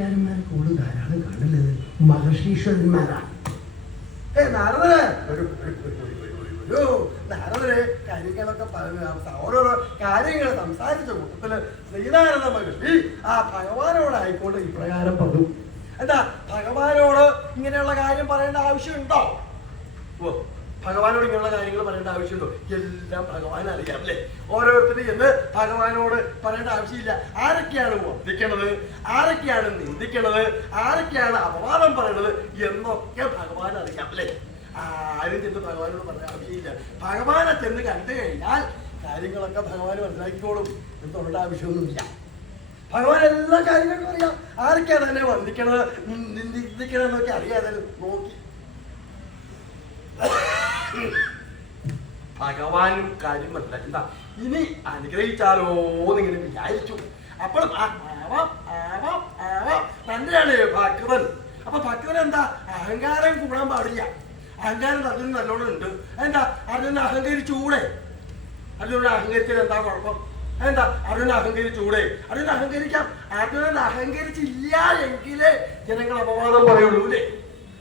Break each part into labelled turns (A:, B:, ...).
A: പുള്ളിക്കാരന്മാരെ കൂടുതൽ ധാരാളം കാണുന്നത് മഹർഷീശ്വരന്മാരാ ഏ നാരദരെ. ഒരു നാരദരെ കാര്യങ്ങളൊക്കെ പറഞ്ഞു ഓരോരോ കാര്യങ്ങൾ സംസാരിച്ച കൂട്ടത്തിൽ ശ്രീനാരദ മഹർഷി ആ ഭഗവാനോടായിക്കൊണ്ട് ഇപ്രകാരം പറഞ്ഞു. എന്താ? ഭഗവാനോട് ഇങ്ങനെയുള്ള കാര്യം പറയേണ്ട ആവശ്യമുണ്ടോ? ഓ ഭഗവാനോട് ഇങ്ങനെയുള്ള കാര്യങ്ങൾ പറയേണ്ട ആവശ്യമുണ്ടോ? എല്ലാം ഭഗവാൻ അറിയാം അല്ലേ? ഓരോരുത്തരും എന്ന് ഭഗവാനോട് പറയേണ്ട ആവശ്യമില്ല. ആരൊക്കെയാണ് വർദ്ധിക്കണത്? ആരൊക്കെയാണ് നിന്ദിക്കണത്? ആരൊക്കെയാണ് അപവാദം പറയണത്? എന്നൊക്കെ ഭഗവാൻ അറിയാം അല്ലേ? ആരും ചെന്ന് ഭഗവാനോട് പറയേണ്ട ആവശ്യമില്ല. ഭഗവാനെ ചെന്ന് കണ്ടു കഴിഞ്ഞാൽ കാര്യങ്ങളൊക്കെ ഭഗവാൻ മനസ്സിലാക്കിക്കോളും. എന്ന് തൊടേണ്ട ആവശ്യമൊന്നുമില്ല. ഭഗവാൻ എല്ലാ കാര്യങ്ങളും അറിയാം. ആരൊക്കെയാണ് തന്നെ വന്ദിക്കണത്? നിന്ദിക്കണതെന്നൊക്കെ അറിയാതെ നോക്കി. ഭഗവാനും കാര്യം മനസ്സിലാക്കി എന്താ? ഇനി അനുഗ്രഹിച്ചാലോ എന്നിങ്ങനെ വിചാരിച്ചു. അപ്പോഴും തന്നെയാണ് ഭക്തൻ അപ്പൊ ഭക്തൻ എന്താ? അഹങ്കാരം കൂടാൻ പാടില്ല. അഹങ്കാരം അതിന് നല്ലോണം ഉണ്ട്. എന്താ അതിന് അഹങ്കരിച്ചൂടെ അർജുനൻ അഹങ്കരിച്ചാൽ എന്താ കുഴപ്പം? എന്താ അർജുനൻ അഹങ്കരിച്ചൂടെ അർജുനൻ അഹങ്കരിക്കാം. അർജുനൻ അഹങ്കരിച്ചില്ല എങ്കിലേ ജനങ്ങൾ അപവാദം പറയുള്ളൂ അല്ലേ?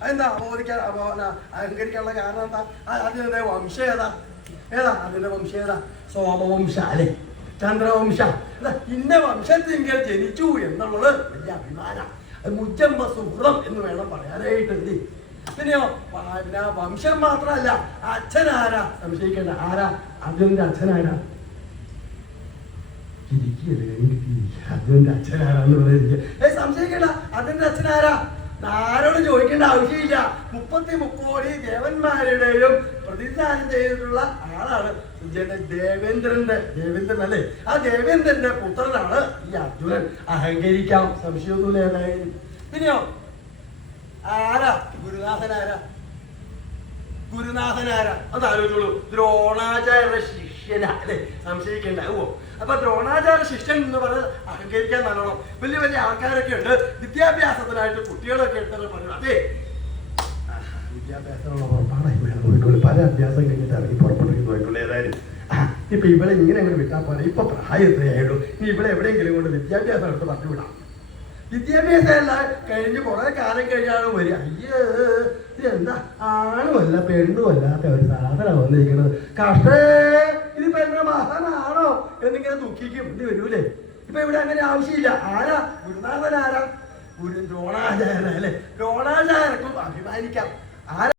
A: അതെന്താ? അപവാദിക്കാൻ അപവാദ അഹങ്കരിക്കാനുള്ള കാരണം എന്താ? അർജുനന്റെ വംശം ഏതാ? ഏതാ? അതിന്റെ വംശം ഏതാ? സോമവംശ അല്ലെ? ചന്ദ്രവംശ. എന്താ ഇന്ന വംശത്തിങ്കിൽ ജനിച്ചു എന്നുള്ളത് വലിയ അഭിമാനം. അത് മുജ്ജമ്പ സുഹൃതം എന്ന് വേണം പറയാനായിട്ട് അല്ലേ പിന്നെയോ പിന്നെ വംശം മാത്രമല്ല അച്ഛനാരാ? സംശയിക്കേണ്ട. ആരാ? അർജുനന്റെ അച്ഛനാരാ? ഇരിക്കുകയല്ലേ എനിക്ക് അർജുനന്റെ അച്ഛനാരാന്ന് പറയുന്നത് ഏ സംശയിക്കേണ്ട. അർജുനന്റെ അച്ഛനാരാ? ആരോടും ചോദിക്കേണ്ട ആവശ്യമില്ല. മുപ്പത്തി മുക്കോടി ദേവന്മാരുടെയും പ്രതിദാനം ചെയ്തിട്ടുള്ള ആളാണ് ദേവേന്ദ്രന്റെ ദേവേന്ദ്രൻ അല്ലേ? ആ ദേവേന്ദ്രന്റെ പുത്രനാണ് ഈ അർജുനൻ. അഹങ്കരിക്കാം. സംശയമൊന്നുമില്ല പിന്നെയോ? ആരാ? ഗുരുനാഥൻ ആരാ? ഗുരുനാഥൻ ആരാ? അത് ആലോചിച്ചോളൂ ദ്രോണാചാര്യ ശിഷ്യനാ അല്ലേ? സംശയിക്കേണ്ട. ഓ അപ്പൊ ദ്രോണാചാര ശിഷ്യൻ എന്ന് പറഞ്ഞത് അഹങ്കരിക്കാൻ നല്ലോണം വലിയ വലിയ ആൾക്കാരൊക്കെ ഉണ്ട്. വിദ്യാഭ്യാസത്തിനായിട്ട് കുട്ടികളൊക്കെ എടുത്തത് പറഞ്ഞു അതെ. വിദ്യാഭ്യാസമുള്ള പുറപ്പാടായി വേണം നോക്കിക്കോളൂ പല അഭ്യാസം കഴിഞ്ഞിട്ട് ഇറങ്ങി പുറപ്പെടുകയും നോക്കിക്കോളൂ ഏതായാലും. ഇപ്പൊ ഇവിടെ ഇങ്ങനെ അങ്ങോട്ട് വിട്ടാൽ പോലെ ഇപ്പൊ പ്രായം എത്രയായുള്ളൂ ഇനി ഇവിടെ എവിടെയെങ്കിലും കൊണ്ട് വിദ്യാഭ്യാസം എടുത്ത് പറഞ്ഞു വിടാം. വിദ്യാഭ്യാസം എല്ലാം കഴിഞ്ഞ് കുറെ കാലം കഴിഞ്ഞാണ് വരിക. അയ്യേ എന്താ? ആണുമല്ല പെണ്ണുമല്ലാത്ത ഒരു സാധനം വന്നിരിക്കുന്നത്. കഷ്ടേ എന്നിങ്ങനെ ദുഃഖിക്കും ഇത് വരൂലേ? ഇപ്പൊ ഇവിടെ അങ്ങനെ ആവശ്യമില്ല. ആരാ? ഗുരുനാഥൻ ആരാ ഗുരു ദ്രോണാചാര്യ അല്ലെ? ദ്രോണാചാര്യക്കും അഭിമാനിക്കാം. ആരാ